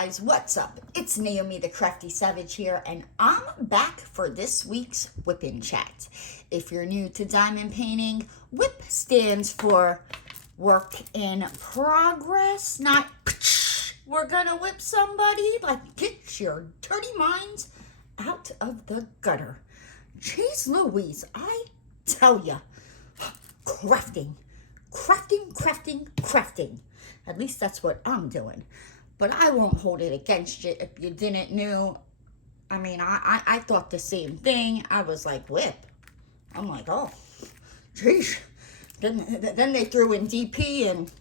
guys, what's up? It's Naomi the Crafty Savage here, and I'm back for this week's Wip Chat. If you're new to diamond painting, Wip stands for work in progress, not we're gonna whip somebody. Like, get your dirty minds out of the gutter. Jeez Louise, I tell ya, crafting. At least that's what I'm doing. But I won't hold it against you if you didn't know. I mean, I thought the same thing. I was like, whip. I'm like, oh, geez. Then they threw in DP and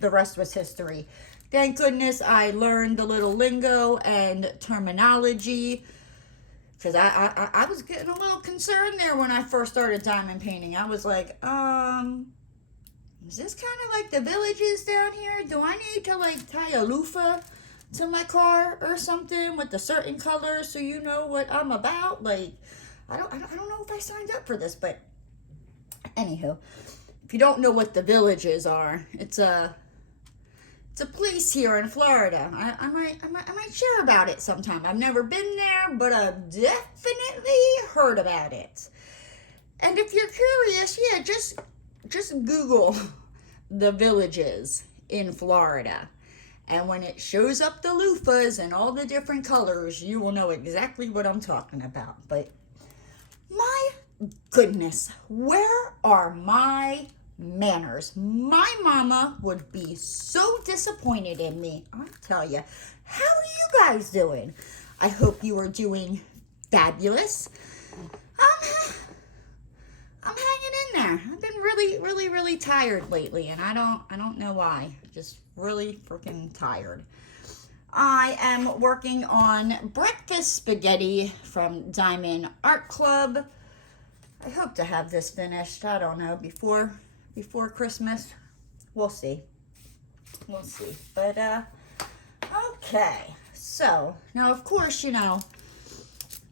the rest was history. Thank goodness I learned the little lingo and terminology. Because I was getting a little concerned there when I first started diamond painting. I was like, is this kind of like the villages down here? Do I need to like tie a loofah to my car or something with a certain color so you know what I'm about? Like, I don't know if I signed up for this, but anywho, if you don't know what the villages are, it's a place here in Florida. I might share about it sometime. I've never been there, but I've definitely heard about it. And if you're curious, yeah, just Google the villages in Florida. And when it shows up the loofahs and all the different colors, you will know exactly what I'm talking about. But my goodness, where are my manners? My mama would be so disappointed in me. I'll tell you. How are you guys doing? I hope you are doing fabulous. I'm hanging in there. I've been really tired lately, and I don't know why. Just really freaking tired. I am working on breakfast spaghetti from Diamond Art Club. I hope to have this finished, I don't know, before Christmas. We'll see. But okay. So, now of course, you know,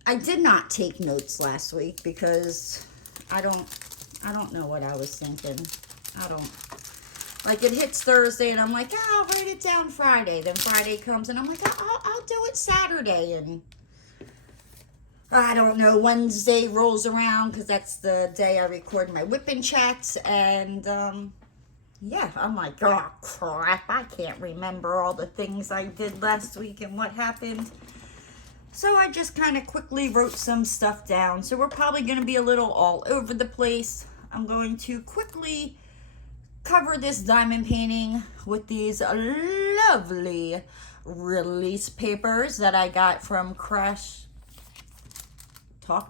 I did not take notes last week because I don't know what I was thinking. Like, it hits Thursday and I'm like, I'll write it down Friday. Then Friday comes and I'm like, I'll do it Saturday. And I don't know, Wednesday rolls around because that's the day I record my Wip Chats. And yeah, I'm like, oh crap, I can't remember all the things I did last week and what happened. So I just kind of quickly wrote some stuff down. So we're probably going to be a little all over the place. I'm going to quickly cover this diamond painting with these lovely release papers that I got from Crafts with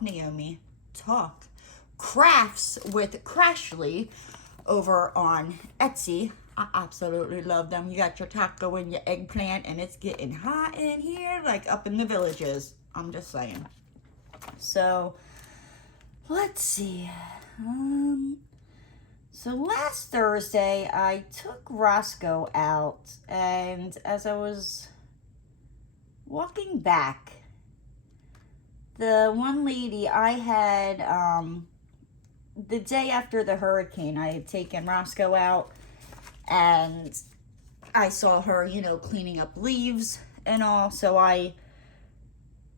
Crashly over on Etsy. I absolutely love them. You got your taco and your eggplant, and it's getting hot in here, like up in the villages. I'm just saying. So, let's see. So last Thursday, I took Roscoe out, and as I was walking back, the one lady I had, the day after the hurricane, I had taken Roscoe out, and I saw her, you know, cleaning up leaves and all. So I,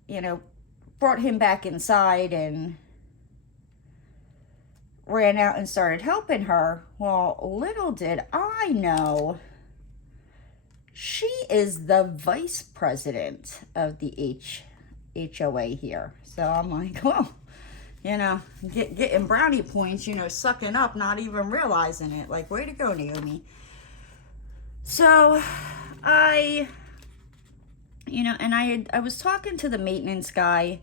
you know, brought him back inside and ran out and started helping her. Well, little did I know, she is the vice president of the HOA here. So I'm like, well, you know, getting brownie points, you know, sucking up, not even realizing it. Like, way to go, Naomi. So I was talking to the maintenance guy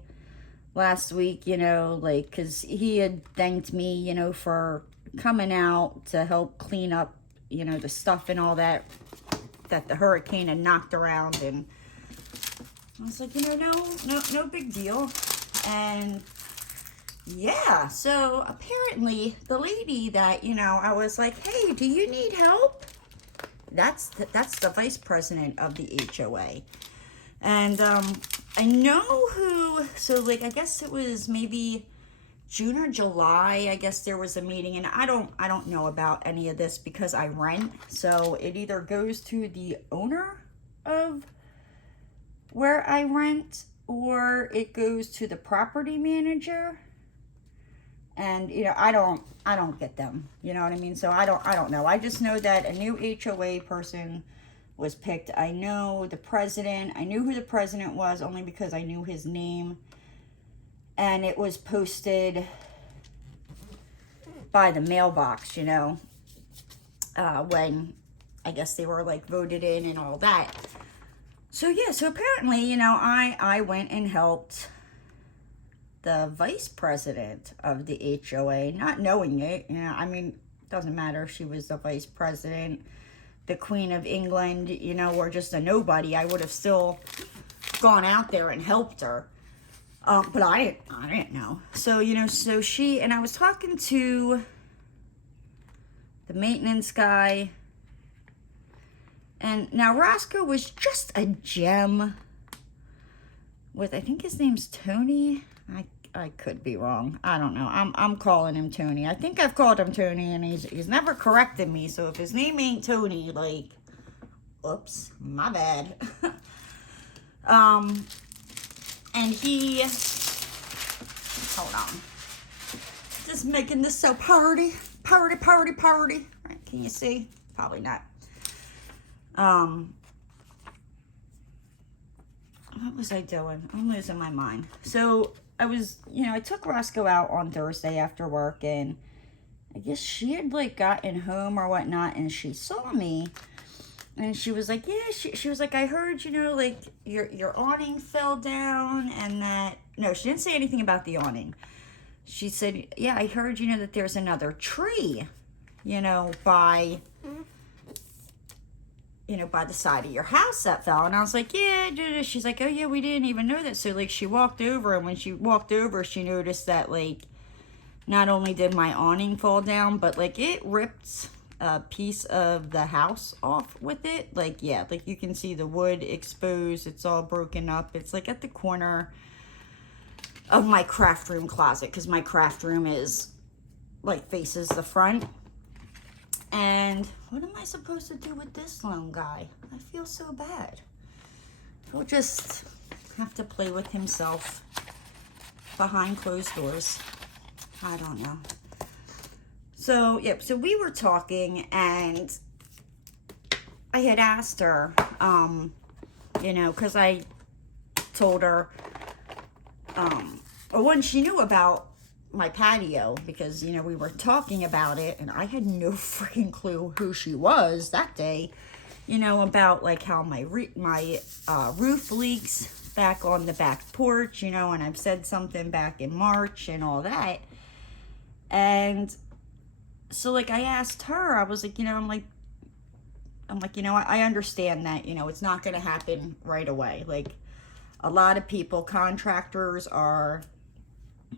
last week, you know, like, because he had thanked me, you know, for coming out to help clean up, you know, the stuff and all that the hurricane had knocked around. And I was like, you know, no big deal. And yeah, so apparently the lady that, you know, I was like, hey, do you need help? That's the vice president of the HOA. And I know who, so like, I guess it was maybe June or July, I guess there was a meeting, and I don't know about any of this because I rent. So it either goes to the owner of where I rent, or it goes to the property manager. And I don't get them. You know what I mean? So I don't know. I just know that a new HOA person was picked. I know the president. I knew who the president was only because I knew his name. And it was posted by the mailbox, when I guess they were like voted in and all that. So yeah, so apparently, I went and helped the vice president of the HOA, not knowing it. I mean, it doesn't matter if she was the vice president, the Queen of England, or just a nobody. I would have still gone out there and helped her. But I didn't know. So, so she, and I was talking to the maintenance guy. And now Roscoe was just a gem with, I think his name's Tony. I could be wrong. I don't know. I'm calling him Tony. I think I've called him Tony, and he's never corrected me. So if his name ain't Tony, like, oops, my bad. And he, hold on, just making this so party. Right, can you see? Probably not. What was I doing? I'm losing my mind. So I was, I took Roscoe out on Thursday after work, and I guess she had like gotten home or whatnot, and she saw me, and she was like, yeah, she was like, I heard, like your awning fell down, and that, no, she didn't say anything about the awning. She said, yeah, I heard, that there's another tree, by the side of your house that fell. And I was like, yeah. She's like, oh yeah, we didn't even know that. So like she walked over, and when she walked over, she noticed that like not only did my awning fall down, but like it ripped a piece of the house off with it. Like, yeah, like you can see the wood exposed. It's all broken up. It's like at the corner of my craft room closet, because my craft room is like faces the front. And what am I supposed to do with this lone guy? I feel so bad. He'll just have to play with himself behind closed doors. I don't know. So, yep, so we were talking, and I had asked her, because I told her, when she knew about my patio, because we were talking about it, and I had no freaking clue who she was that day, about like how my roof leaks back on the back porch, and I've said something back in March and all that. And so like I asked her, I was like, I'm like, I understand that, it's not going to happen right away. Like a lot of people, contractors are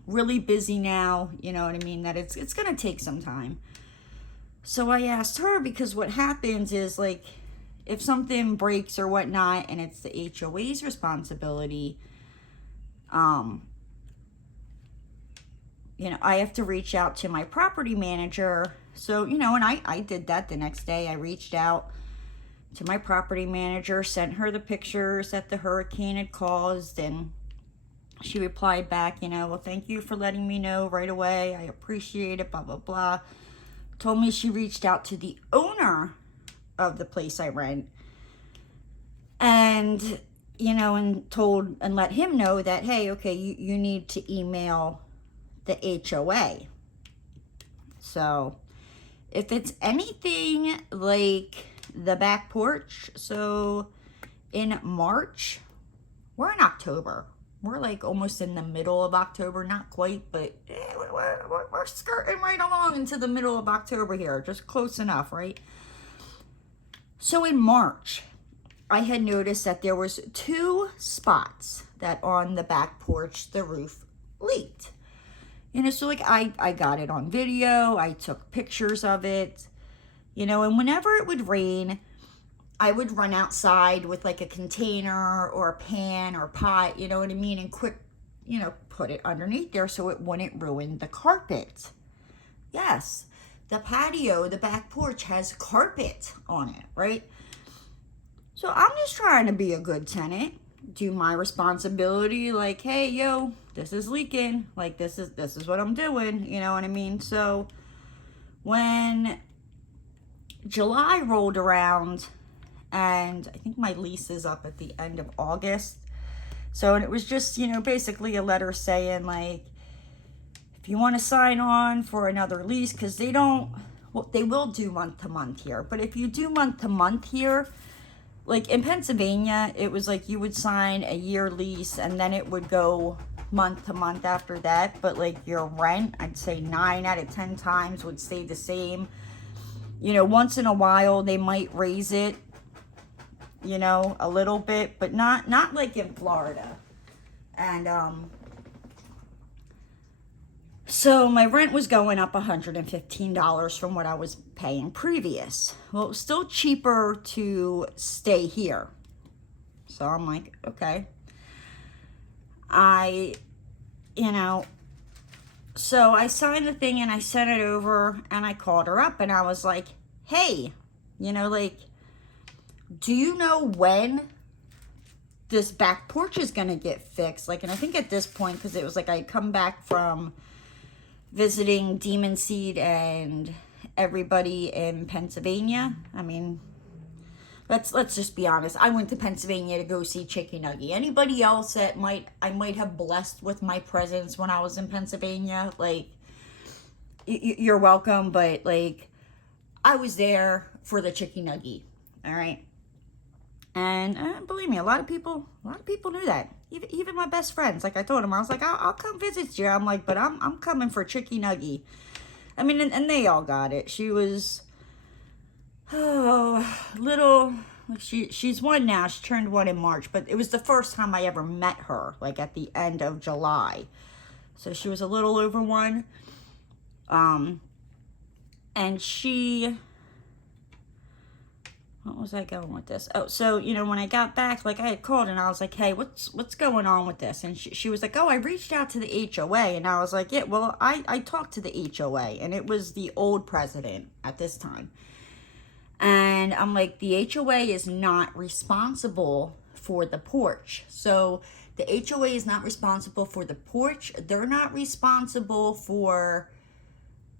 really busy now, you know what I mean, that it's gonna take some time. So I asked her, because what happens is like if something breaks or whatnot, and it's the HOA's responsibility, I have to reach out to my property manager. So and I did that the next day. I reached out to my property manager, sent her the pictures that the hurricane had caused, and she replied back, well, thank you for letting me know right away. I appreciate it, blah, blah, blah. Told me she reached out to the owner of the place I rent. And, and let him know that, hey, okay, you need to email the HOA. So, if it's anything like the back porch, so in March, we're in October. We're like almost in the middle of October, not quite, but we're skirting right along into the middle of October here, just close enough, right? So in March, I had noticed that there was 2 spots that on the back porch, the roof leaked. So like I got it on video, I took pictures of it, and whenever it would rain, I would run outside with like a container or a pan or pot, you know what I mean? And quick, put it underneath there so it wouldn't ruin the carpet. Yes, the patio, the back porch has carpet on it, right? So I'm just trying to be a good tenant. do my responsibility, like, hey, yo, this is leaking, like, this is what I'm doing, you know what I mean? So when July rolled around, and I think my lease is up at the end of August, so, and it was just, you know, basically a letter saying, like, if you want to sign on for another lease, because they don't, well, they will do month to month here, but if you do month to month here, like in Pennsylvania, it was like you would sign a year lease and then it would go month to month after that. But like your rent, I'd say 9 out of 10 times would stay the same. You know, once in a while they might raise it, you know, a little bit, but not like in Florida. And so my rent was going up $115 from what I was paying previous. Well, it was still cheaper to stay here. So I'm like, okay. You know, so I signed the thing and I sent it over and I called her up and I was like, hey, you know, like, do you know when this back porch is going to get fixed? Like, and I think at this point, because it was like I come back from visiting Demon Seed and everybody in Pennsylvania. I mean, let's just be honest. I went to Pennsylvania to go see Chicky Nuggy. Anybody else that I might have blessed with my presence when I was in Pennsylvania, like, you're welcome, but like, I was there for the Chicky Nuggy. All right. And believe me, a lot of people knew that. Even my best friends, like I told them, I was like, I'll come visit you. I'm like, but I'm coming for Chicky Nuggy. I mean, and they all got it. She was, little, she's 1 now. She turned 1 in March, but it was the first time I ever met her, like at the end of July. So she was a little over 1. And she, what was I going with this? Oh, so, you know, when I got back, like I had called and I was like, hey, what's going on with this? And she was like, oh, I reached out to the HOA. And I was like, yeah, well, I talked to the HOA and it was the old president at this time. And I'm like, the HOA is not responsible for the porch. So the HOA is not responsible for the porch. They're not responsible for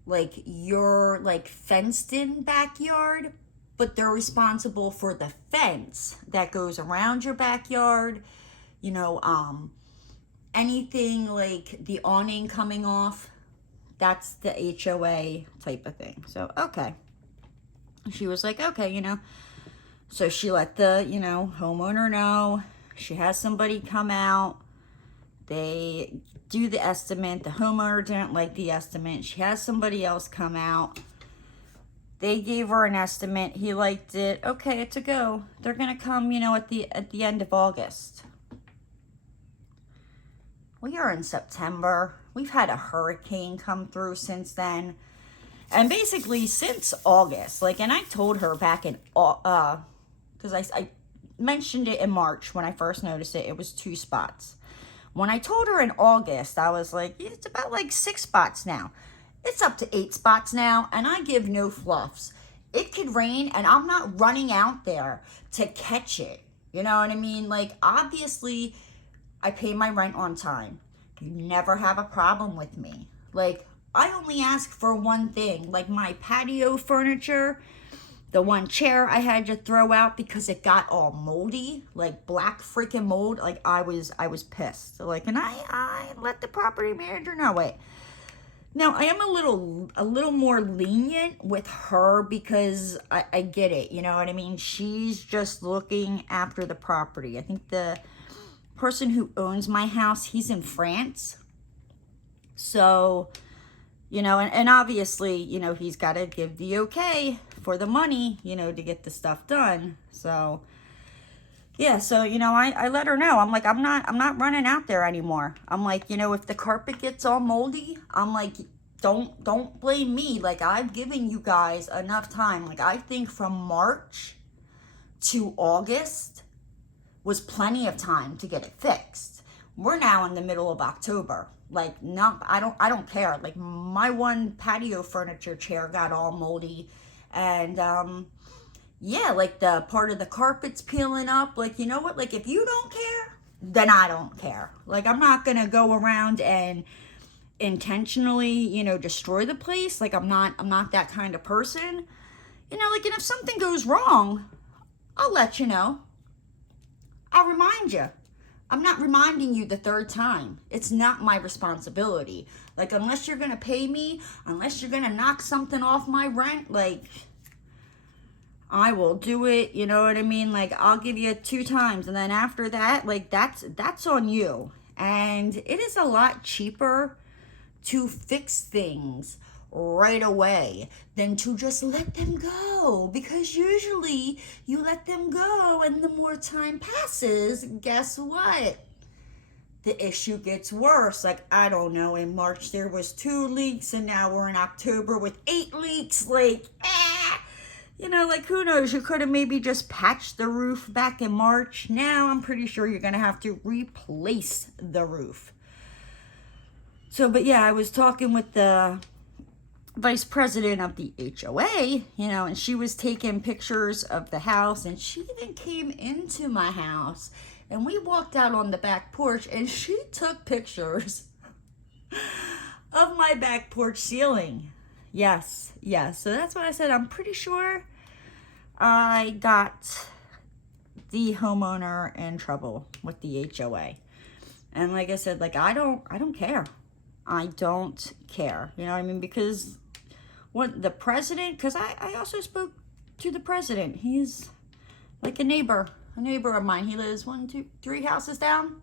like your like fenced in backyard, but they're responsible for the fence that goes around your backyard, you know, anything like the awning coming off, that's the HOA type of thing. So, okay. She was like, okay, you know, so she let the, you know, homeowner know. She has somebody come out. They do the estimate. The homeowner didn't like the estimate. She has somebody else come out. They gave her an estimate. He liked it. Okay, it's a go. They're gonna come, you know, at the end of August. We are in September. We've had a hurricane come through since then. And basically since August, like, and I told her back in, because I mentioned it in March when I first noticed it, it was 2 spots. When I told her in August, I was like, it's about like 6 spots now. It's up to 8 spots now, and I give no fluffs. It could rain, and I'm not running out there to catch it. You know what I mean? Like, obviously, I pay my rent on time. You never have a problem with me. Like, I only ask for one thing. Like, my patio furniture, the one chair I had to throw out because it got all moldy, like black freaking mold. Like, I was pissed. Like, and I let the property manager know it. Now, I am a little more lenient with her because I get it, you know what I mean? She's just looking after the property. I think the person who owns my house, he's in France. So, you know, and obviously, you know, he's got to give the okay for the money, you know, to get the stuff done. So, yeah, so, you know, I let her know. I'm like, I'm not running out there anymore. I'm like, you know, if the carpet gets all moldy, I'm like, don't blame me. Like, I've given you guys enough time. Like, I think from March to August was plenty of time to get it fixed. We're now in the middle of October. Like, no, I don't care. Like, my one patio furniture chair got all moldy, and yeah, like the part of the carpet's peeling up. Like, you know what? Like, if you don't care, then I don't care. Like, I'm not gonna go around and intentionally, you know, destroy the place. Like, I'm not that kind of person. You know, like, and if something goes wrong, I'll let you know. I'll remind you. I'm not reminding you the third time. It's not my responsibility. Like, unless you're gonna pay me, unless you're gonna knock something off my rent, like, I will do it, you know what I mean? Like, I'll give you 2 times, and then after that, like, that's on you. And it is a lot cheaper to fix things right away than to just let them go, because usually you let them go and the more time passes, guess what, the issue gets worse. Like, I don't know, in March there was 2 leaks and now we're in October with 8 leaks. Like, you know, like, who knows, you could have maybe just patched the roof back in March. Now I'm pretty sure you're gonna have to replace the roof. So, but yeah, I was talking with the vice president of the HOA, you know, and she was taking pictures of the house, and she even came into my house, and we walked out on the back porch, and she took pictures of my back porch ceiling. Yes. So that's what I said. I'm pretty sure I got the homeowner in trouble with the HOA. And like I said, like, I don't care. I don't care. You know what I mean? Because what the president, because I also spoke to the president. He's like a neighbor of mine. He lives 1, 2, 3 houses down.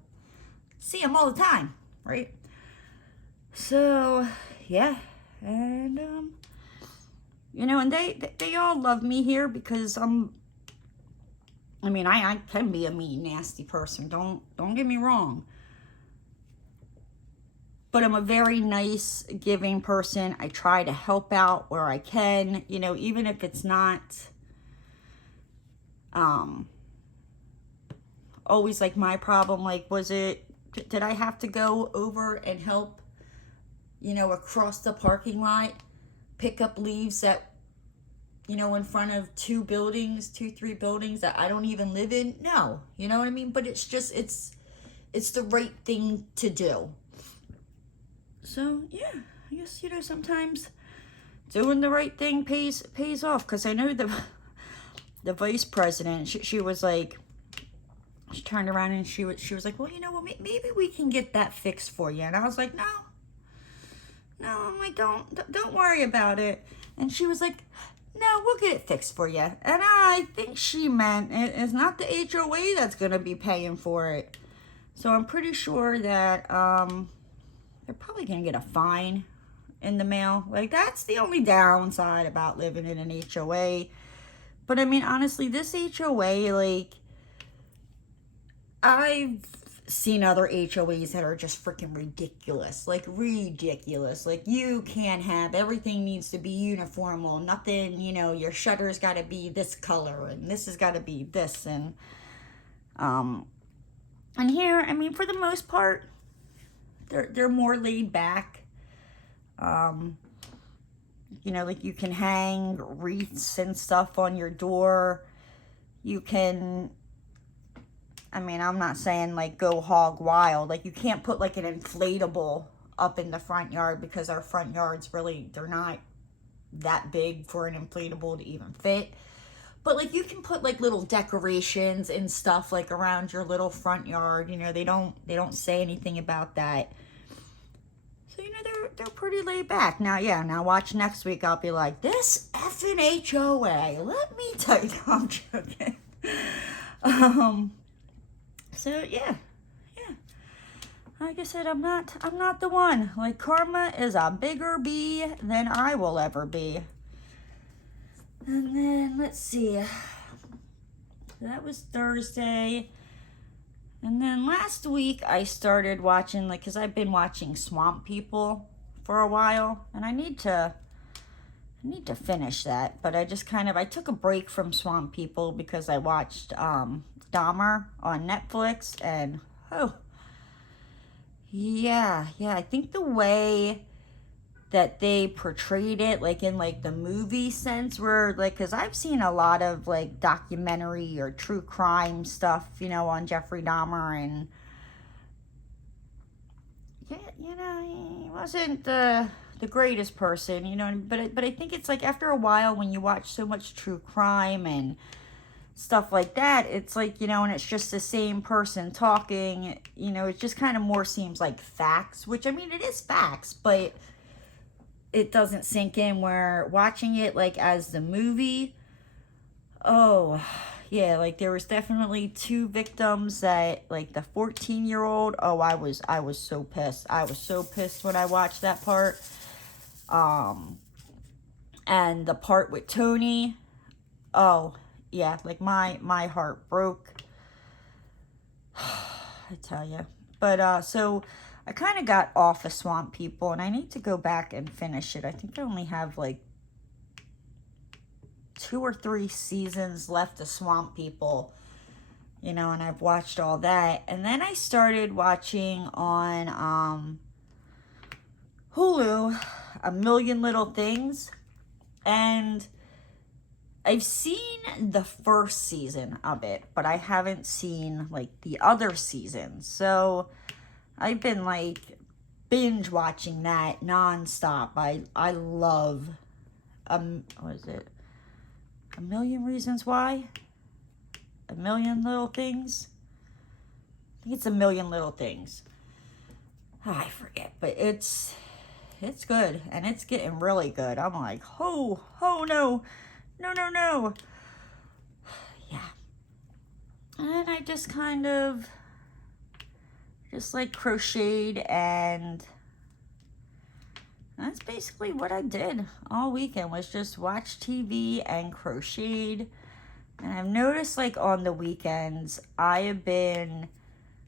See him all the time, right? So yeah, and you know, and they all love me here because I mean, I can be a mean, nasty person. Don't get me wrong. But I'm a very nice, giving person. I try to help out where I can, you know, even if it's not always like my problem. Like, did I have to go over and help, you know, across the parking lot, pick up leaves that, you know, in front of 2, 3 buildings that I don't even live in? No, you know what I mean? But it's just, it's the right thing to do. So, yeah, I guess, you know, sometimes doing the right thing pays off. Because I know the vice president, she was like, she turned around and she was like, well, you know, maybe we can get that fixed for you. And I was like, no, I'm like, don't worry about it. And she was like, no, we'll get it fixed for you. And I think she meant it's not the HOA that's going to be paying for it. So I'm pretty sure that, they're probably going to get a fine in the mail. Like, that's the only downside about living in an HOA. But, I mean, honestly, this HOA, like, I've seen other HOAs that are just freaking ridiculous. Like, ridiculous. Like, you can't have, everything needs to be uniform. Nothing, you know, your shutter's got to be this color, and this has got to be this. And here, I mean, for the most part, they're more laid back. You know, like, you can hang wreaths and stuff on your door. You can, I mean, I'm not saying, like, go hog wild. Like, you can't put, like, an inflatable up in the front yard, because our front yards really, they're not that big for an inflatable to even fit. But, like, you can put, like, little decorations and stuff, like, around your little front yard. You know, they don't say anything about that. So, you know, they're pretty laid back. Now, yeah, now watch next week. I'll be like, this effing HOA, let me tell you. No, I'm joking. So, yeah. Like I said, I'm not the one. Like, karma is a bigger bee than I will ever be. And then, let's see. That was Thursday. And then last week, I started watching, like, because I've been watching Swamp People for a while. And I need to finish that. But I just I took a break from Swamp People because I watched Dahmer on Netflix. And, yeah, I think the way that they portrayed it, like, in, like, the movie sense, where, like, because I've seen a lot of, like, documentary or true crime stuff, you know, on Jeffrey Dahmer, and yeah, you know, he wasn't the greatest person, you know. But I think it's like after a while when you watch so much true crime and stuff like that, it's like, you know, and it's just the same person talking, you know, it just kind of more seems like facts, which I mean, it is facts, but it doesn't sink in. Where watching it like as the movie, oh yeah, like there was definitely two victims that, like the 14-year-old, oh, I was so pissed. I was so pissed when I watched that part. And the part with Tony, oh yeah, like my heart broke. I tell you. But so I kind of got off of Swamp People, and I need to go back and finish it. I think I only have like 2 or 3 seasons left of Swamp People, you know, and I've watched all that. And then I started watching on Hulu A Million Little Things, and I've seen the first season of it, but I haven't seen like the other seasons. So I've been like binge watching that nonstop. I love what is it? A Million Reasons Why? A Million Little Things? I think it's A Million Little Things. Oh, I forget, but it's good, and it's getting really good. I'm like, oh no. No. Yeah. And I just kind of just like crocheted, and that's basically what I did all weekend, was just watch TV and crocheted. And I've noticed like on the weekends, I have been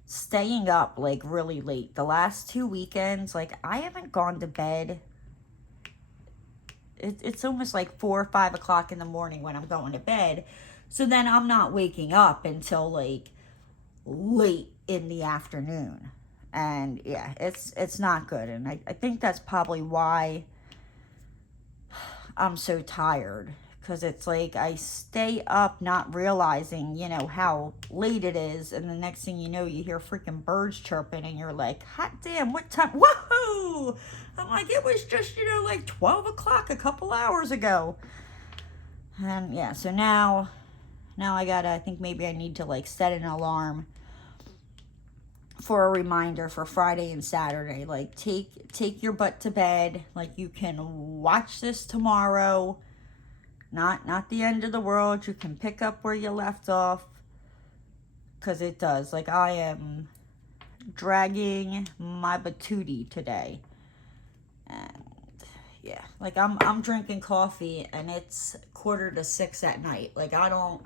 staying up like really late. The last 2 weekends, like I haven't gone to bed. It's almost like 4 or 5 o'clock in the morning when I'm going to bed. So then I'm not waking up until like late in the afternoon. And yeah, it's not good. And I think that's probably why I'm so tired. Because it's like I stay up not realizing, you know, how late it is. And the next thing you know, you hear freaking birds chirping, and you're like, hot damn, what time? Woohoo! I'm like, it was just, you know, like 12 o'clock a couple hours ago. And yeah, so now I think maybe I need to like set an alarm for a reminder for Friday and Saturday. Like take your butt to bed. Like you can watch this tomorrow. Not the end of the world. You can pick up where you left off. Because it does. Like I am dragging my patootie today. And yeah, like I'm drinking coffee, and it's 5:45 at night. Like I'm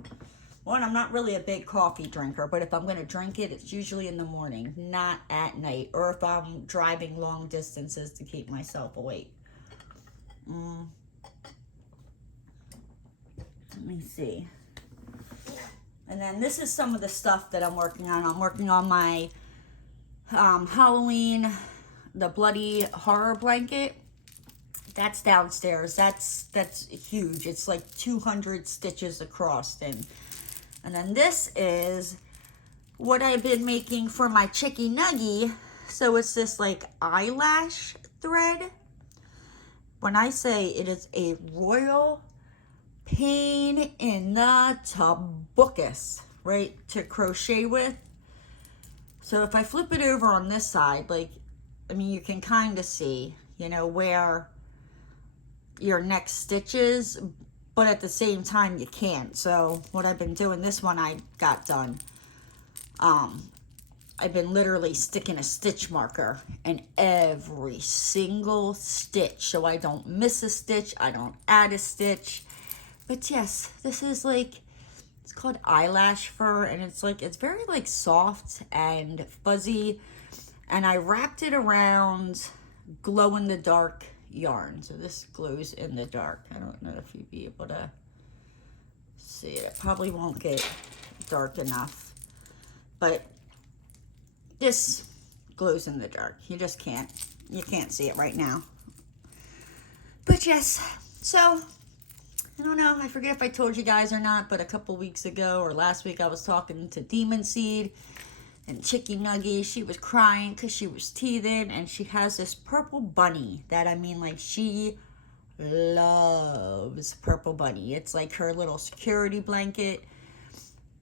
not really a big coffee drinker, but if I'm going to drink it, it's usually in the morning, not at night, or if I'm driving long distances to keep myself awake. Let me see. And then this is some of the stuff that I'm working on. I'm working on my Halloween, the bloody horror blanket. That's downstairs. That's huge. It's like 200 stitches across. And then this is what I've been making for my Chicky Nuggy. So it's this like eyelash thread. When I say it is a royal pain in the tubbuckus, right, to crochet with. So if I flip it over on this side, like, I mean, you can kind of see, you know, where your next stitch is, but at the same time you can't. So what I've been doing, this one I got done, I've been literally sticking a stitch marker in every single stitch, so I don't miss a stitch, I don't add a stitch. But yes, this is like, it's called eyelash fur, and it's very like soft and fuzzy, and I wrapped it around glow in the dark yarn. So this glows in the dark. I don't know if you'd be able to see it. It probably won't get dark enough, but this glows in the dark. You can't see it right now. But yes, so I don't know, I forget if I told you guys or not, but a couple weeks ago or last week I was talking to Demon Seed. And Chicky Nuggy, she was crying because she was teething, and she has this purple bunny that, I mean, like, she loves Purple Bunny. It's like her little security blanket,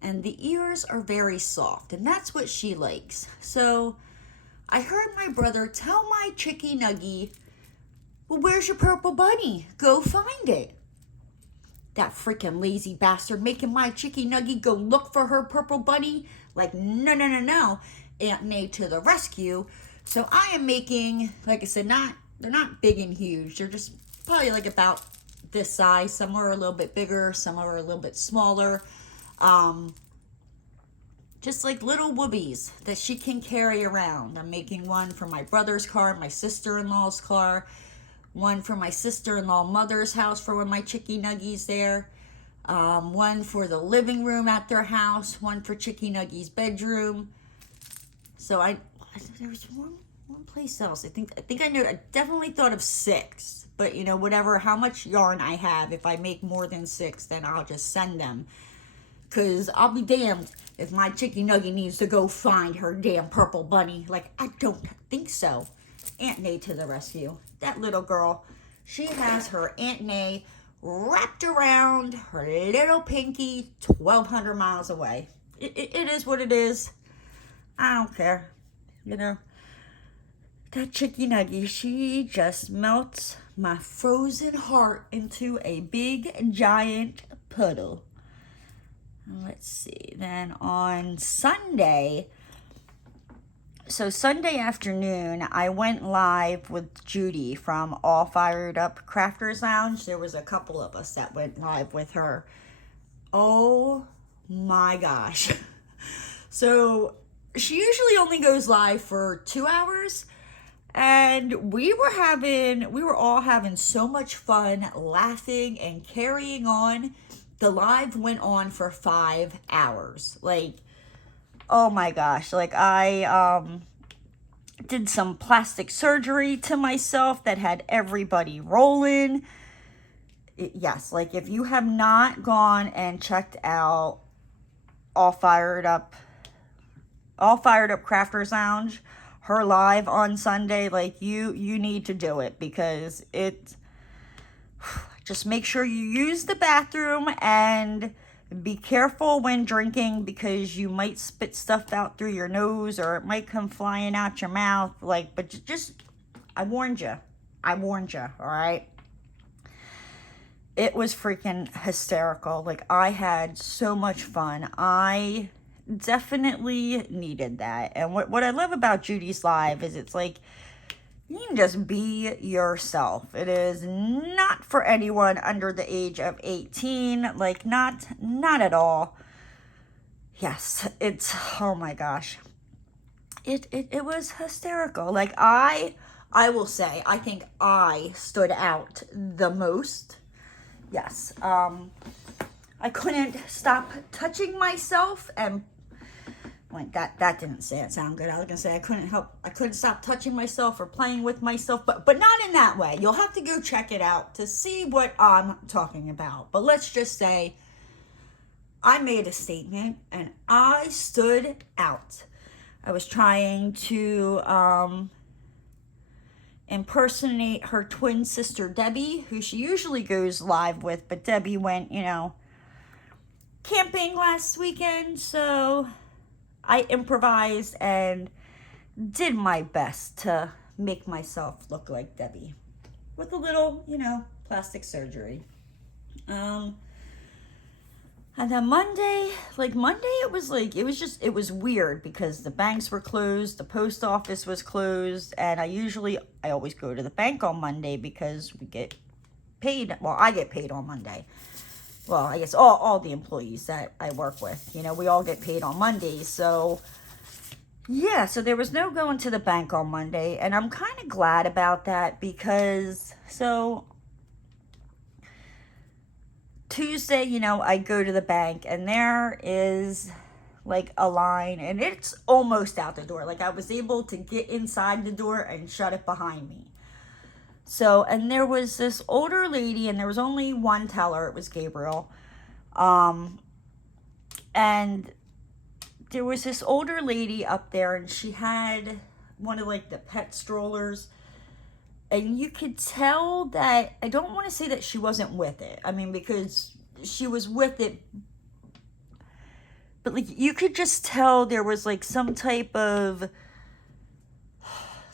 and the ears are very soft, and that's what she likes. So I heard my brother tell my Chicky Nuggy, well, where's your Purple Bunny? Go find it. That freaking lazy bastard making my Chicky Nuggy go look for her Purple Bunny. Like, no, no, no, no. Aunt May to the rescue. So I am making, like I said, they're not big and huge. They're just probably like about this size. Some are a little bit bigger. Some are a little bit smaller. Just like little whoobies that she can carry around. I'm making one for my brother's car, my sister-in-law's car. One for my sister-in-law mother's house for when my Chicky Nuggy's there. One for the living room at their house. One for Chicky Nuggy's bedroom. So there was one place else. I definitely thought of 6. But, you know, whatever, how much yarn I have, if I make more than 6, then I'll just send them. Because I'll be damned if my Chicky Nuggy needs to go find her damn Purple Bunny. Like, I don't think so. Aunt Nay to the rescue. That little girl, she has her Aunt Nay wrapped around her little pinky 1,200 miles away. It is what it is. I don't care. You know, that Chicky Nuggy, she just melts my frozen heart into a big, giant puddle. Let's see. Then on Sunday, Sunday afternoon, I went live with Judy from All Fired Up Crafters Lounge. There was a couple of us that went live with her. Oh my gosh. So she usually only goes live for 2 hours. And we were all having so much fun, laughing and carrying on. The live went on for 5 hours. Like, oh my gosh, like I did some plastic surgery to myself that had everybody rolling. Yes, like if you have not gone and checked out All Fired Up Crafters Lounge, her live on Sunday, like you need to do it, because just make sure you use the bathroom and be careful when drinking, because you might spit stuff out through your nose or it might come flying out your mouth. Like, but just, I warned you, all right? It was freaking hysterical. Like, I had so much fun. I definitely needed that. And what I love about Judy's live is it's like, you can just be yourself. It is not for anyone under the age of 18. Like, not at all. Yes, it's, oh my gosh. It was hysterical. Like, I will say, I think I stood out the most. Yes. I couldn't stop touching myself, and like that didn't sound good. I was gonna say I couldn't stop touching myself or playing with myself, but not in that way. You'll have to go check it out to see what I'm talking about. But let's just say I made a statement and I stood out. I was trying to impersonate her twin sister Debbie, who she usually goes live with, but Debbie went, camping last weekend, so I improvised and did my best to make myself look like Debbie with a little, plastic surgery. And then Monday, it was weird because the banks were closed, the post office was closed, and I always go to the bank on Monday because we get paid. Well, I get paid on Monday. Well, I guess all the employees that I work with, we all get paid on Mondays. So, yeah, so there was no going to the bank on Monday. And I'm kind of glad about that because, Tuesday, I go to the bank and there is like a line and it's almost out the door. Like I was able to get inside the door and shut it behind me. So, and there was this older lady, and there was only one teller. It was Gabriel. And there was this older lady up there, and she had one of like the pet strollers, and you could tell that, I don't want to say that she wasn't with it. I mean, because she was with it, but like you could just tell there was like some type of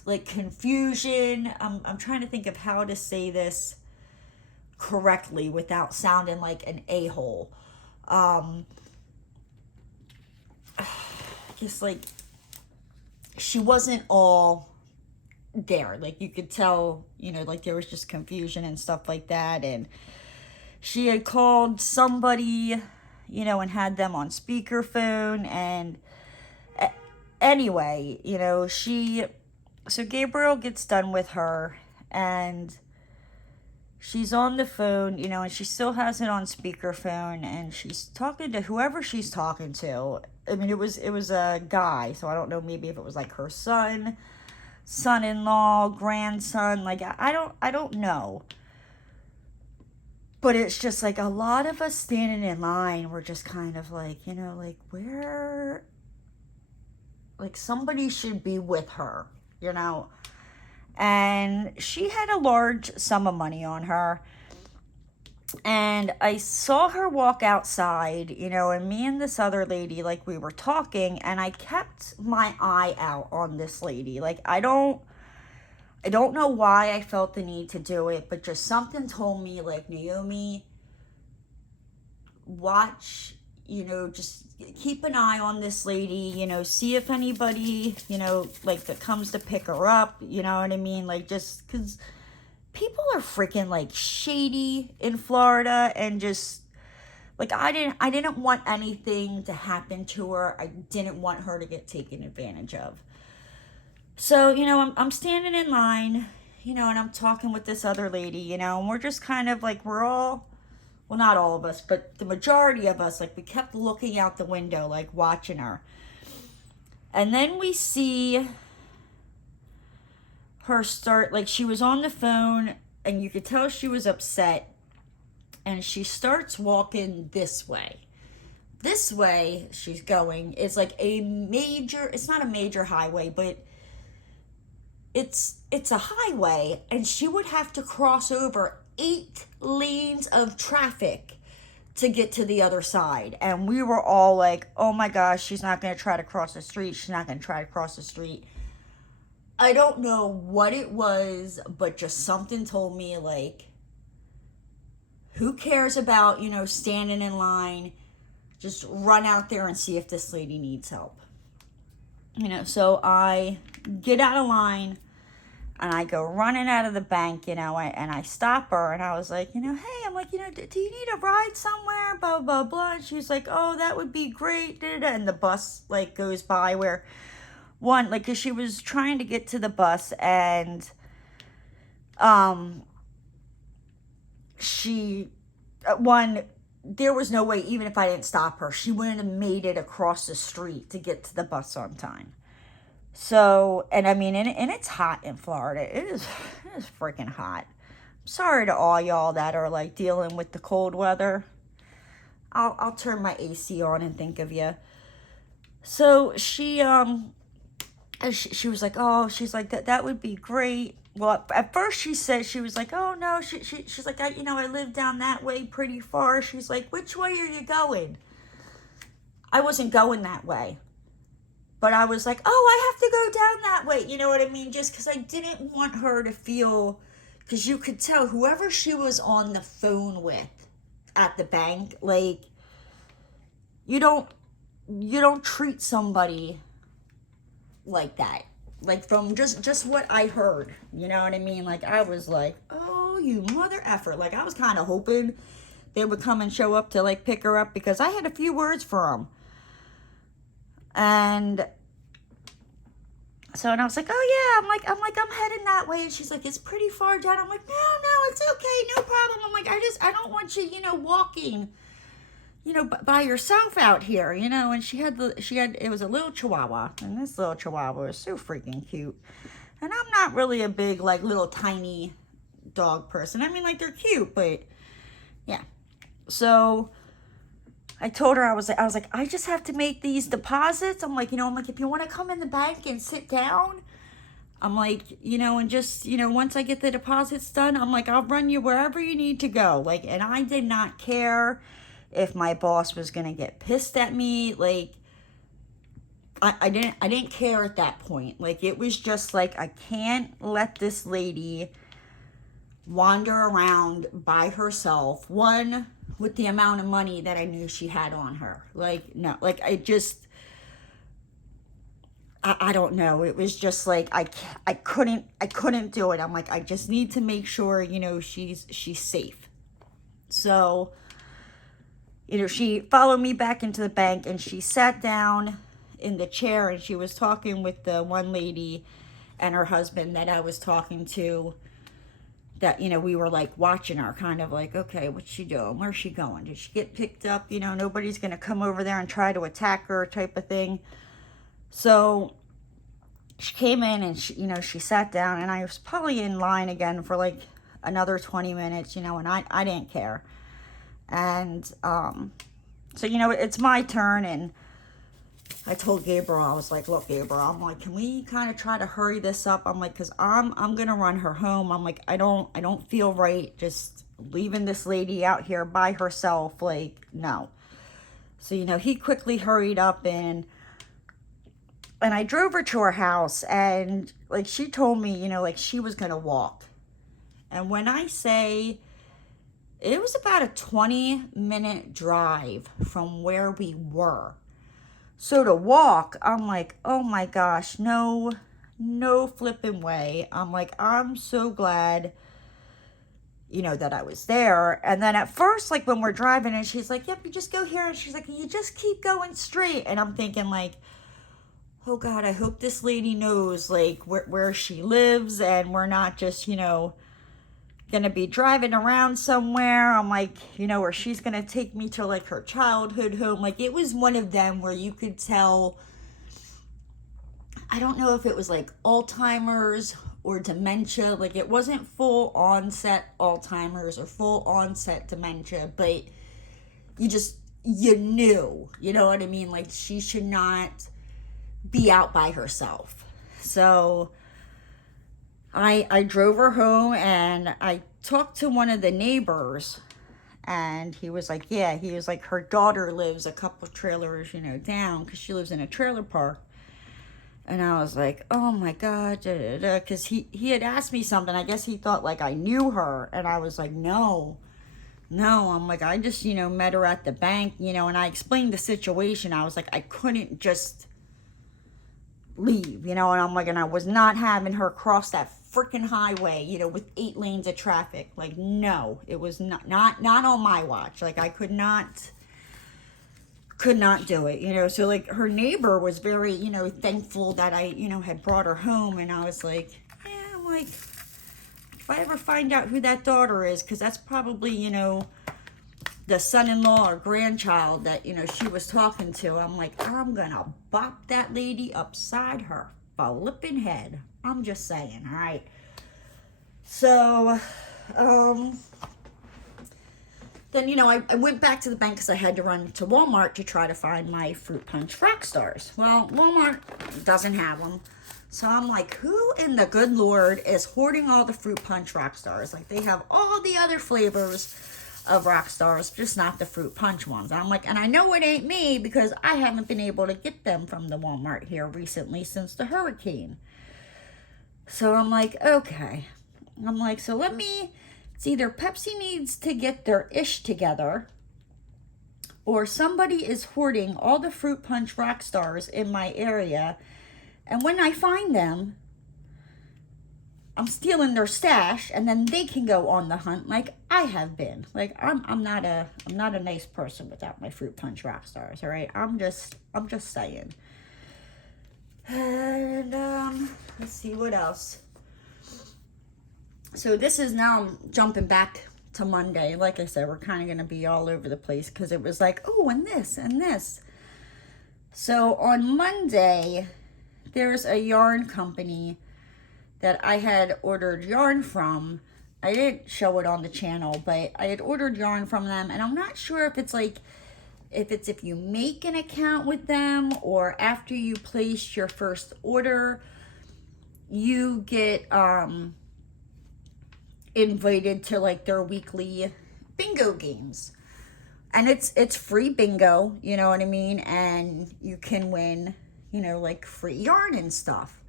like confusion. I'm trying to think of how to say this correctly without sounding like an a-hole. Just like she wasn't all there. Like you could tell, you know, like there was just confusion and stuff like that. And she had called somebody, you know, and had them on speakerphone. And anyway, you know, so Gabriel gets done with her, and she's on the phone, you know, and she still has it on speakerphone, and she's talking to whoever she's talking to. I mean, it was a guy, so I don't know, maybe if it was like her son, son-in-law, grandson, like I don't know. But it's just like a lot of us standing in line were just kind of like, you know, like where, like somebody should be with her, you know. And she had a large sum of money on her. And I saw her walk outside, you know, and me and this other lady, like we were talking, and I kept my eye out on this lady. Like I don't know why I felt the need to do it, but just something told me, like, Naomi, watch, you know, just keep an eye on this lady, you know, see if anybody, you know, like that comes to pick her up, you know what I mean? Like, just because people are freaking like shady in Florida, and just like I didn't want anything to happen to her. I didn't want her to get taken advantage of. So, you know, I'm standing in line, you know, and I'm talking with this other lady, you know, and we're just kind of like, we're all, well, not all of us, but the majority of us, like, we kept looking out the window, like, watching her. And then we see her start, like, she was on the phone, and you could tell she was upset, and she starts walking this way. This way she's going is like a major, it's not a major highway, but it's a highway, and she would have to cross over 8 lanes of traffic to get to the other side. And we were all like, oh my gosh, she's not going to try to cross the street. She's not going to try to cross the street. I don't know what it was, but just something told me, like, who cares about, you know, standing in line? Just run out there and see if this lady needs help. You know, so I get out of line, and I go running out of the bank, you know, and I stop her, and I was like, you know, hey, I'm like, you know, do you need a ride somewhere, blah, blah, blah. And she's like, oh, that would be great, and the bus, like, goes by where one, like, because she was trying to get to the bus, and there was no way, even if I didn't stop her, she wouldn't have made it across the street to get to the bus on time. So, and I mean, and it's hot in Florida. It is freaking hot. Sorry to all y'all that are like dealing with the cold weather. I'll turn my AC on and think of you. So she was like, oh, she's like, that would be great. Well, at first she said, she was like, oh no, she's like, I live down that way pretty far. She's like, which way are you going? I wasn't going that way. But I was like, oh, I have to go down that way. You know what I mean? Just because I didn't want her to feel, because you could tell whoever she was on the phone with at the bank, like, you don't treat somebody like that. Like, from just what I heard, you know what I mean? Like, I was like, oh, you mother effer. Like, I was kind of hoping they would come and show up to, like, pick her up, because I had a few words for them. And so, and I was like, oh yeah, I'm heading that way. And she's like, it's pretty far down. I'm like, no, it's okay, no problem. I'm like, I don't want you, you know, walking, you know, by yourself out here, you know. And it was a little Chihuahua, and this little Chihuahua was so freaking cute. And I'm not really a big, like, little tiny dog person. I mean, like, they're cute, but yeah. So I told her, I was like, I just have to make these deposits. I'm like, I'm like, if you want to come in the bank and sit down, I'm like, and just, once I get the deposits done, I'm like, I'll run you wherever you need to go. Like, and I did not care if my boss was going to get pissed at me. Like, I didn't care at that point. Like, it was just like, I can't let this lady wander around by herself. One, with the amount of money that I knew she had on her. Like, no, like, I don't know. It was just like, I couldn't do it. I'm like, I just need to make sure, she's safe. So, she followed me back into the bank, and she sat down in the chair, and she was talking with the one lady and her husband that I was talking to, that, we were like watching her, kind of like, okay, what's she doing? Where's she going? Did she get picked up? Nobody's going to come over there and try to attack her, type of thing. So she came in, and she sat down, and I was probably in line again for like another 20 minutes, and I didn't care. And, so, it's my turn, and I told Gabriel, I was like, look, Gabriel, I'm like, can we kind of try to hurry this up? I'm like, because I'm going to run her home. I'm like, I don't feel right just leaving this lady out here by herself. Like, no. So, he quickly hurried up, and I drove her to her house, and like, she told me, like, she was going to walk. And when I say, it was about a 20-minute drive from where we were. So to walk, I'm like, oh my gosh, no flipping way. I'm like, I'm so glad, that I was there. And then at first, like, when we're driving, and she's like, yep, you just go here. And she's like, you just keep going straight. And I'm thinking, like, oh God, I hope this lady knows, like, where she lives, and we're not just, gonna be driving around somewhere. I'm like, or she's gonna take me to like her childhood home. Like, it was one of them where you could tell, I don't know if it was like Alzheimer's or dementia. Like, it wasn't full onset Alzheimer's or full onset dementia, but you knew, you know what I mean? Like, she should not be out by herself. So I drove her home, and I talked to one of the neighbors, and he was like, yeah, he was like, her daughter lives a couple trailers, down, because she lives in a trailer park. And I was like, oh my God, because he had asked me something. I guess he thought like I knew her, and I was like, no, I'm like, I just, met her at the bank, and I explained the situation. I was like, I couldn't just leave, and I'm like, and I was not having her cross that freaking highway, with 8 lanes of traffic. Like, no, it was not on my watch. Like, I could not do it, so like her neighbor was very, thankful that I, had brought her home. And I was like, yeah, I'm like, if I ever find out who that daughter is, because that's probably, the son-in-law or grandchild that, she was talking to, I'm like, I'm gonna bop that lady upside her flipping head. I'm just saying, all right? So, then, I went back to the bank because I had to run to Walmart to try to find my Fruit Punch Rock Stars. Well, Walmart doesn't have them. So I'm like, who in the good Lord is hoarding all the Fruit Punch Rock Stars? Like, they have all the other flavors of Rock Stars, just not the Fruit Punch ones. I'm like, and I know it ain't me because I haven't been able to get them from the Walmart here recently since the hurricane. So I'm like, okay. I'm like, so it's either Pepsi needs to get their ish together, or somebody is hoarding all the Fruit Punch Rock Stars in my area, and when I find them, I'm stealing their stash, and then they can go on the hunt like I have been. Like, I'm not a nice person without my Fruit Punch Rock Stars, all right? I'm just saying. And let's see what else. So this is now jumping back to Monday. Like I said, we're kind of going to be all over the place because it was like, oh, and this and this. So on Monday, there's a yarn company that I had ordered yarn from. I didn't show it on the channel, but I had ordered yarn from them, and I'm not sure if it's like if you make an account with them or after you place your first order, you get invited to like their weekly bingo games. And it's free bingo, you know what I mean? And you can win, you know, like free yarn and stuff.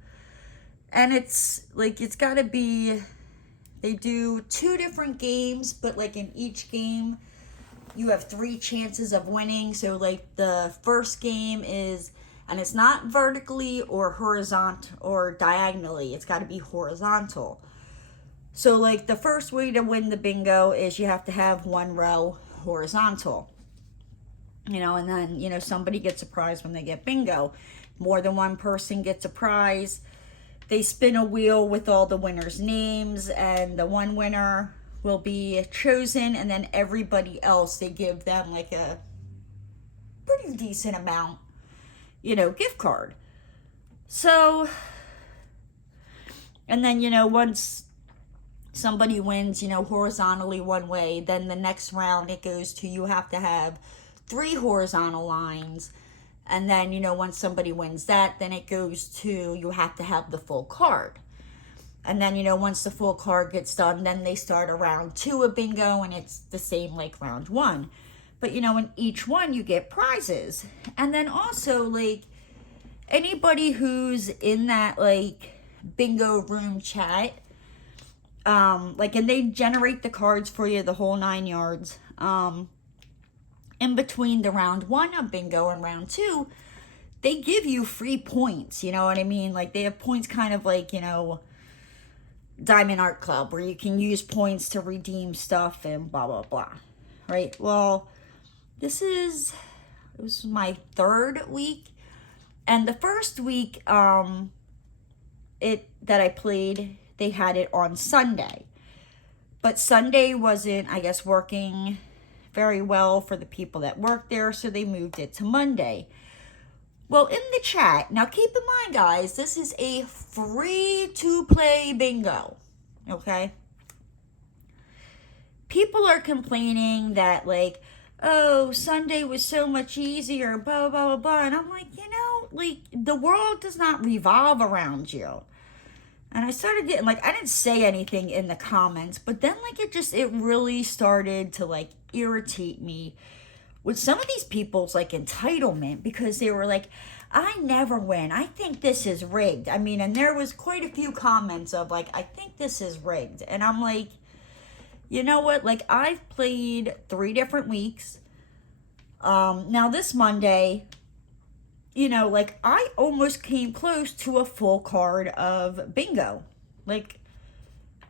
And it's like, it's got to be, they do 2 different games, but like in each game, you have 3 chances of winning. So like the first game is, and it's not vertically or horizontal or diagonally, it's got to be horizontal. So like the first way to win the bingo is you have to have 1 row horizontal, you know, and then, you know, somebody gets a prize when they get bingo. More than one person gets a prize. They spin a wheel with all the winners' names, and the one winner will be chosen, and then everybody else, they give them like a pretty decent amount, you know, gift card. So, and then, you know, once somebody wins, you know, horizontally one way, then the next round it goes to, you have to have 3 horizontal lines. And then, you know, once somebody wins that, then it goes to, you have to have the full card. And then, you know, once the full card gets done, then they start a round 2 of bingo, and it's the same like round 1. But, you know, in each one you get prizes. And then also, like, anybody who's in that, like, bingo room chat, like, and they generate the cards for you, the whole 9 yards. In between the round 1 of bingo and round 2, they give you free points, you know what I mean? Like, they have points kind of like, you know, Diamond Art Club, where you can use points to redeem stuff and blah, blah, blah, right? Well, it was my 3rd week, and the first week that I played, they had it on Sunday, but Sunday wasn't, I guess, working very well for the people that work there, so they moved it to Monday. Well, in the chat, now keep in mind, guys, this is a free-to-play bingo, okay? People are complaining that, like, oh, Sunday was so much easier, blah, blah, blah, blah, and I'm like, you know, like, the world does not revolve around you. And I started getting, like, I didn't say anything in the comments, but then, like, it really started to, like, irritate me with some of these people's, like, entitlement, because they were like, I never win. I think this is rigged. I mean, and there was quite a few comments of, like, I think this is rigged. And I'm like, you know what? Like, I've played 3 different weeks. Now, this Monday, you know, like, I almost came close to a full card of bingo. Like,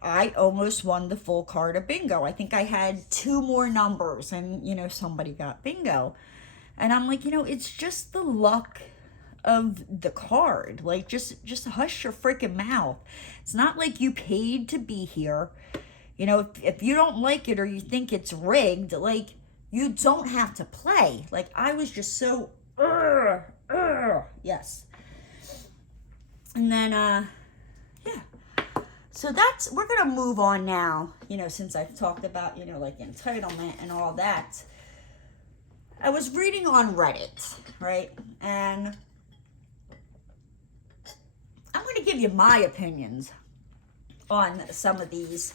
I almost won the full card of bingo. I think I had 2 more numbers, and, you know, somebody got bingo. And I'm like, you know, it's just the luck of the card. Like, just hush your freaking mouth. It's not like you paid to be here. You know, if you don't like it or you think it's rigged, like, you don't have to play. Like, I was just so, yes. And then, yeah. So we're going to move on now, you know, since I've talked about, you know, like, entitlement and all that. I was reading on Reddit, right? And I'm going to give you my opinions on some of these.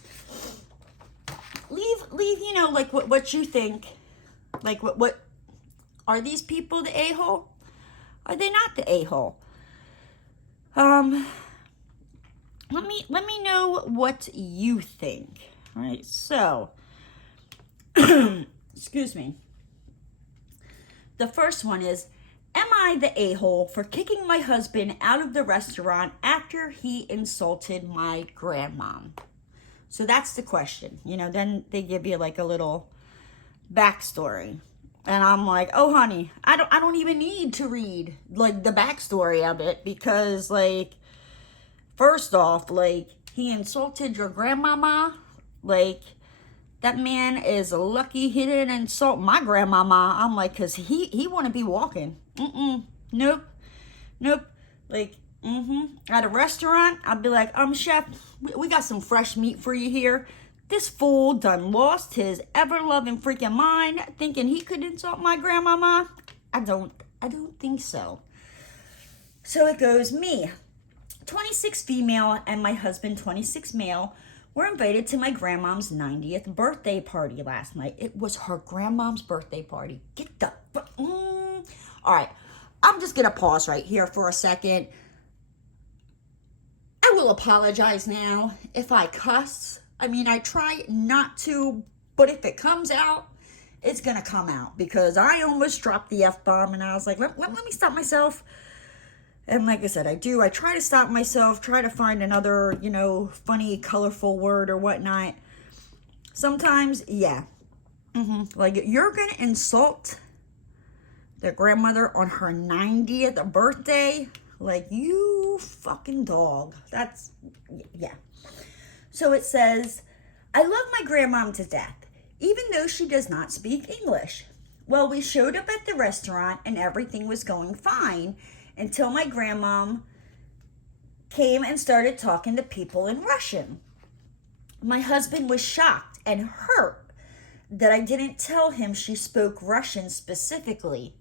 Leave, you know, like, what you think. Like, what are these people the a-hole? Are they not the a-hole? Let me know what you think. All right, so, excuse me. The first one is, am I the a-hole for kicking my husband out of the restaurant after he insulted my grandmom? So that's the question. You know, then they give you like a little backstory. And I'm like, oh, honey, I don't even need to read, like, the backstory of it, because, like, first off, like, he insulted your grandmama. Like, that man is lucky he didn't insult my grandmama. I'm like, because he wouldn't be walking. Nope. Like, at a restaurant, I'd be like, chef, we got some fresh meat for you here. This fool done lost his ever-loving freaking mind, thinking he could insult my grandmama. I don't think so. So it goes, me, 26 female, and my husband, 26 male, were invited to my grandmom's 90th birthday party last night. It was her grandmom's birthday party. Get the... All right, I'm just going to pause right here for a second. I will apologize now if I cuss. I mean, I try not to, but if it comes out, it's going to come out. Because I almost dropped the F-bomb, and I was like, let me stop myself. And like I said, I try to stop myself, try to find another, funny, colorful word or whatnot. Sometimes, yeah. Like, you're going to insult their grandmother on her 90th birthday? Like, you fucking dog. That's, yeah. So it says, I love my grandmom to death, even though she does not speak English. Well, we showed up at the restaurant and everything was going fine until my grandmom came and started talking to people in Russian. My husband was shocked and hurt that I didn't tell him she spoke Russian specifically.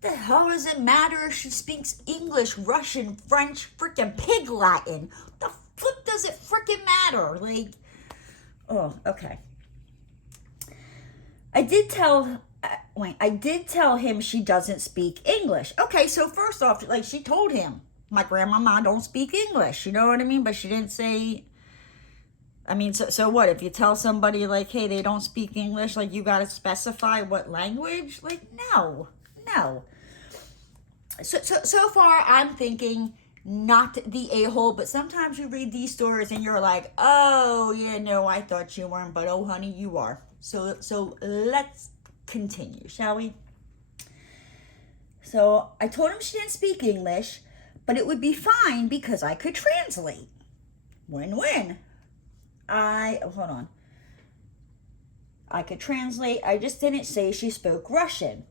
The hell does it matter if she speaks English, Russian, French, freaking pig Latin? The flip does it freaking matter? Like, oh, okay. I did tell him she doesn't speak English. Okay, so first off, like, she told him, my grandmama don't speak English, you know what I mean? But she didn't say, I mean, so what? If you tell somebody, like, hey, they don't speak English, like, you got to specify what language? Like, no. So far, I'm thinking not the a-hole, but sometimes you read these stories and you're like, oh, yeah, no, I thought you weren't, but oh, honey, you are. So let's continue, shall we? So I told him she didn't speak English, but it would be fine because I could translate. Win-win. Hold on. I could translate. I just didn't say she spoke Russian.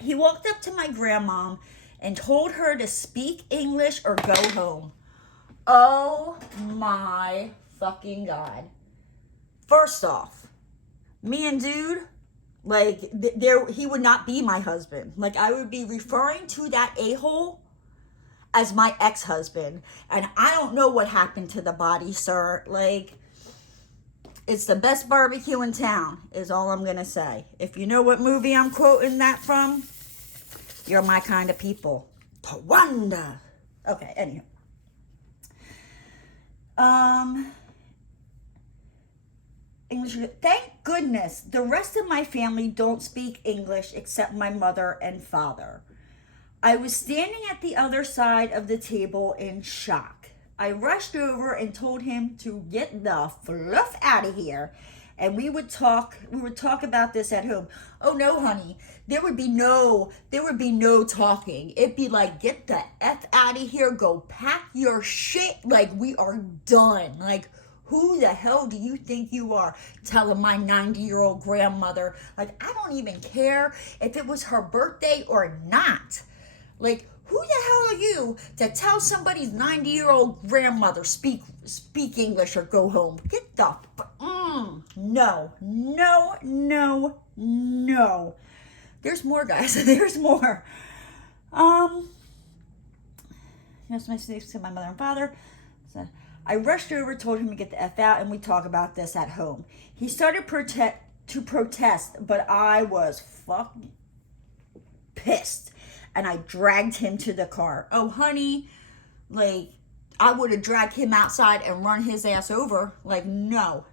He walked up to my grandmom and told her to speak English or go home. Oh my fucking God. First off, me and dude, like, he would not be my husband. Like, I would be referring to that a-hole as my ex-husband. And I don't know what happened to the body, sir. Like, it's the best barbecue in town, is all I'm going to say. If you know what movie I'm quoting that from, you're my kind of people. Tawanda. Okay, anywho. English. Thank goodness the rest of my family don't speak English except my mother and father. I was standing at the other side of the table in shock. I rushed over and told him to get the fluff out of here, and we would talk about this at home. Oh no, honey, there would be no talking. It'd be like, get the F out of here, go pack your shit, like, we are done. Like, who the hell do you think you are telling my 90-year-old grandmother? Like, I don't even care if it was her birthday or not. Like, who the hell are you to tell somebody's 90-year-old grandmother speak English or go home? Get the no. There's more, guys. There's more. Here's my snakes to my mother and father. So I rushed over, told him to get the F out, and we talk about this at home. He started to protest, but I was fucking pissed. And I dragged him to the car. Oh, honey, like, I would have dragged him outside and run his ass over. Like, no.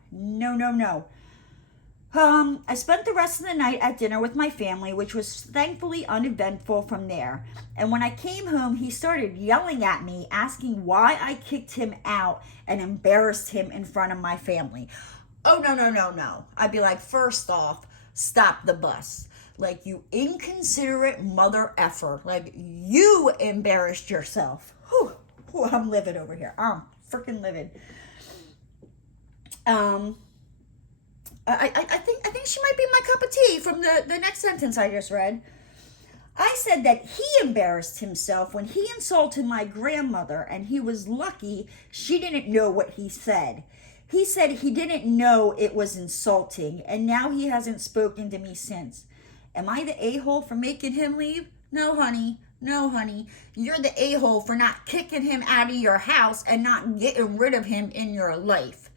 I spent the rest of the night at dinner with my family, which was thankfully uneventful from there. And when I came home, he started yelling at me, asking why I kicked him out and embarrassed him in front of my family. Oh, no. I'd be like, first off, stop the bus. Like, you inconsiderate mother effer. Like, you embarrassed yourself. Whew, I'm livid over here. I'm freaking livid. I think she might be my cup of tea from the next sentence I just read. I said that he embarrassed himself when he insulted my grandmother, and he was lucky she didn't know what he said. He said he didn't know it was insulting, and now he hasn't spoken to me since. Am I the a-hole for making him leave? No, honey. No, honey. You're the a-hole for not kicking him out of your house and not getting rid of him in your life.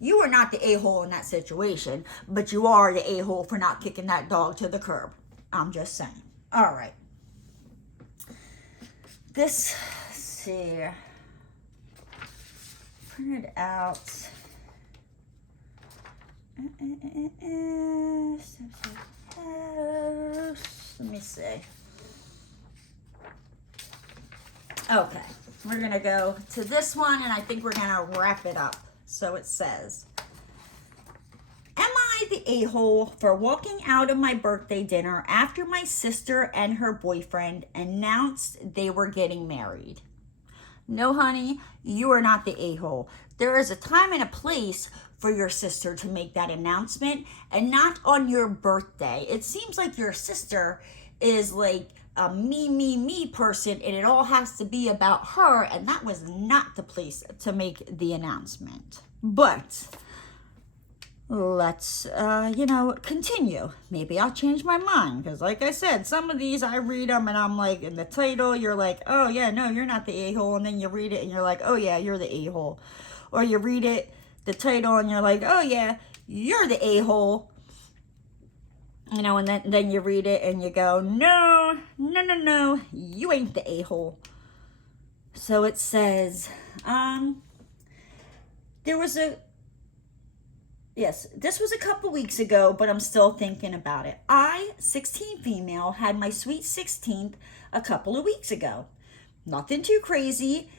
You are not the a-hole in that situation, but you are the a-hole for not kicking that dog to the curb. I'm just saying. All right. This, let's see. Print it out. Let me see. Okay, we're going to go to this one, and I think we're going to wrap it up. So it says, am I the a-hole for walking out of my birthday dinner after my sister and her boyfriend announced they were getting married? No, honey, you are not the a-hole. There is a time and a place for your sister to make that announcement, and not on your birthday. It seems like your sister is like a me person, and it all has to be about her, and that was not the place to make the announcement. But let's, continue. Maybe I'll change my mind, because like I said, some of these I read them and I'm like, in the title, you're like, oh yeah, no, you're not the a-hole, and then you read it and you're like, oh yeah, you're the a-hole. Or you read it, the title, and you're like, oh yeah, you're the a-hole. And then you read it and you go, no, you ain't the a-hole. So it says, this was a couple weeks ago, but I'm still thinking about it. I, 16 female, had my sweet 16th a couple of weeks ago. Nothing too crazy,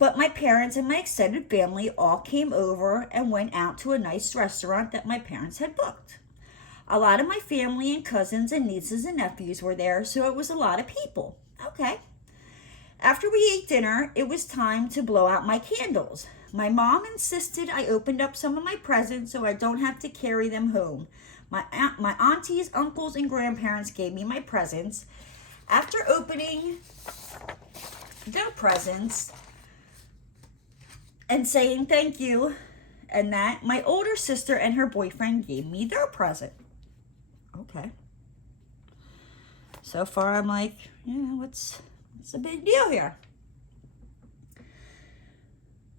but my parents and my extended family all came over and went out to a nice restaurant that my parents had booked. A lot of my family and cousins and nieces and nephews were there, so it was a lot of people. Okay. After we ate dinner, it was time to blow out my candles. My mom insisted I opened up some of my presents so I don't have to carry them home. My aunties, uncles, and grandparents gave me my presents. After opening their presents and saying thank you, and that, my older sister and her boyfriend gave me their present. Okay. So far, I'm like, what's the big deal here?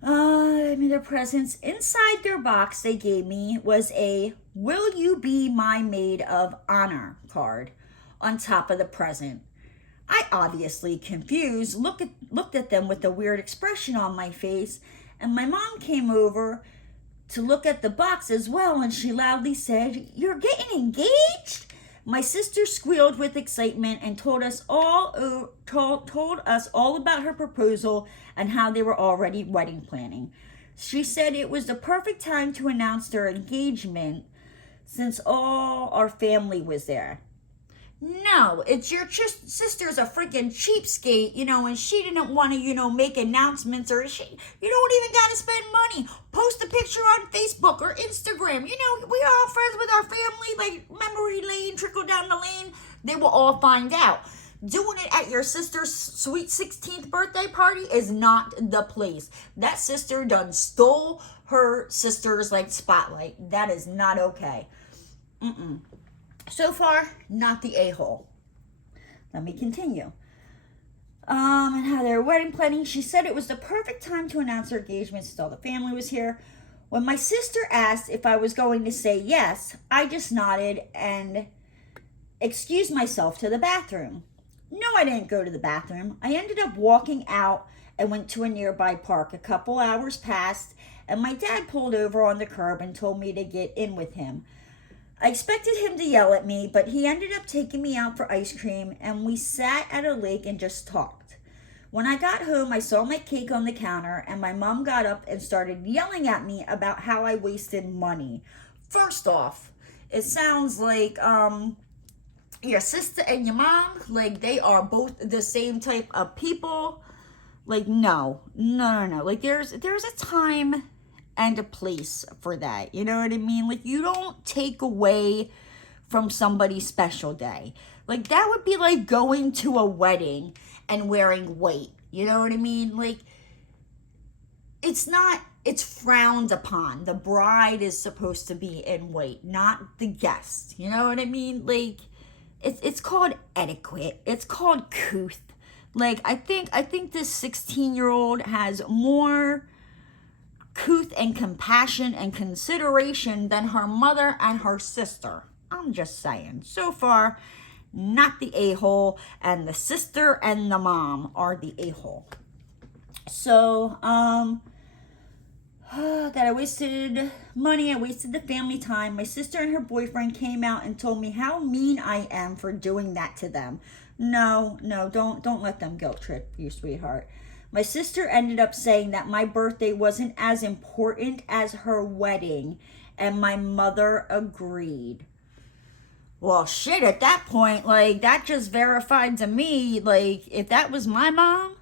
Their presents. Inside their box they gave me was a "Will you be my maid of honor" card on top of the present. I, obviously confused, looked at them with a weird expression on my face, and my mom came over to look at the box as well, and she loudly said, "You're getting engaged?" My sister squealed with excitement and told us all about her proposal and how they were already wedding planning. She said it was the perfect time to announce their engagement since all our family was there. No, it's your sister's a freaking cheapskate, and she didn't want to, make announcements, or you don't even got to spend money. Post a picture on Facebook or Instagram. We are all friends with our family, like memory lane, trickle down the lane. They will all find out. Doing it at your sister's sweet 16th birthday party is not the place. That sister done stole her sister's, spotlight. That is not okay. So far, not the a-hole. Let me continue. And how their wedding planning. She said it was the perfect time to announce her engagement since all the family was here. When my sister asked if I was going to say yes, I just nodded and excused myself to the bathroom. No, I didn't go to the bathroom. I ended up walking out and went to a nearby park. A couple hours passed, and my dad pulled over on the curb and told me to get in with him. I expected him to yell at me, but he ended up taking me out for ice cream, and we sat at a lake and just talked. When I got home, I saw my cake on the counter, and my mom got up and started yelling at me about how I wasted money. First off, it sounds like your sister and your mom, they are both the same type of people. No. There's a time and a place for that. You know what I mean? You don't take away from somebody's special day. That would be like going to a wedding and wearing white. You know what I mean? It's it's frowned upon. The bride is supposed to be in white, not the guest. You know what I mean? Like, it's called etiquette. It's called couth. Like, I think this 16-year-old has more couth and compassion and consideration than her mother and her sister. I'm just saying. So far, not the a-hole, and the sister and the mom are the a-hole. So, that I wasted money, I wasted the family time. My sister and her boyfriend came out and told me how mean I am for doing that to them. No, don't let them guilt trip you, sweetheart. My sister ended up saying that my birthday wasn't as important as her wedding, and my mother agreed. Well, shit, at that point, like, that just verified to me, like, if that was my mom,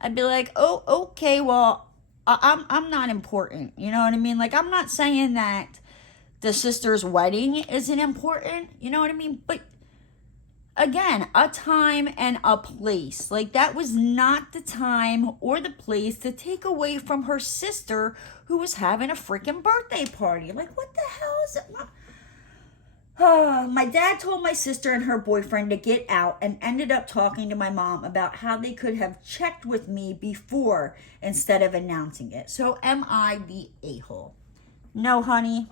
I'd be like, oh, okay, well, I'm not important. You know what I mean? Like, I'm not saying that the sister's wedding isn't important. You know what I mean? But, again, a time and a place. Like, that was not the time or the place to take away from her sister who was having a freaking birthday party. Like, what the hell is it? My dad told my sister and her boyfriend to get out and ended up talking to my mom about how they could have checked with me before instead of announcing it. So am I the a-hole? No, honey,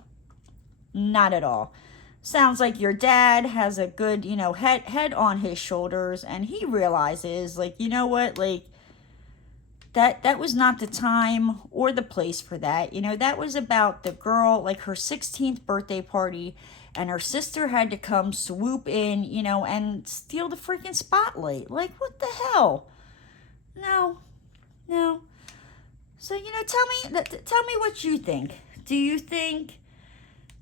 not at all. Sounds like your dad has a good, head on his shoulders, and he realizes, like, you know what, like, that was not the time or the place for that. That was about the girl, like, her 16th birthday party, and her sister had to come swoop in, and steal the freaking spotlight. Like, what the hell? No. So, tell me what you think. Do you think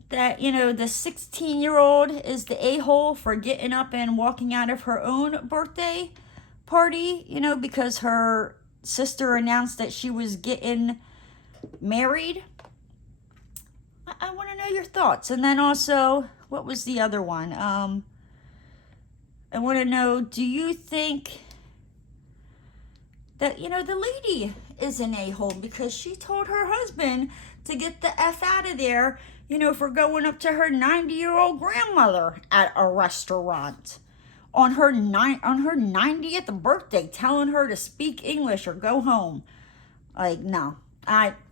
that, the 16-year-old is the a-hole for getting up and walking out of her own birthday party, because her sister announced that she was getting married? I want to know your thoughts. And then also, what was the other one? I want to know, do you think that, the lady is an a-hole because she told her husband to get the F out of there, for going up to her 90-year-old grandmother at a restaurant on her 90th birthday, telling her to speak English or go home. Like, no.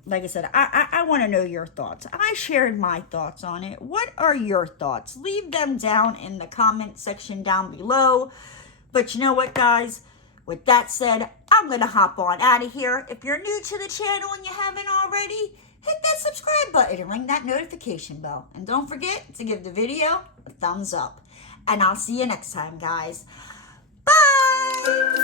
Like I said, I want to know your thoughts. I shared my thoughts on it. What are your thoughts? Leave them down in the comment section down below. But you know what, guys? With that said, I'm going to hop on out of here. If you're new to the channel and you haven't already, hit that subscribe button and ring that notification bell. And don't forget to give the video a thumbs up. And I'll see you next time, guys. Bye!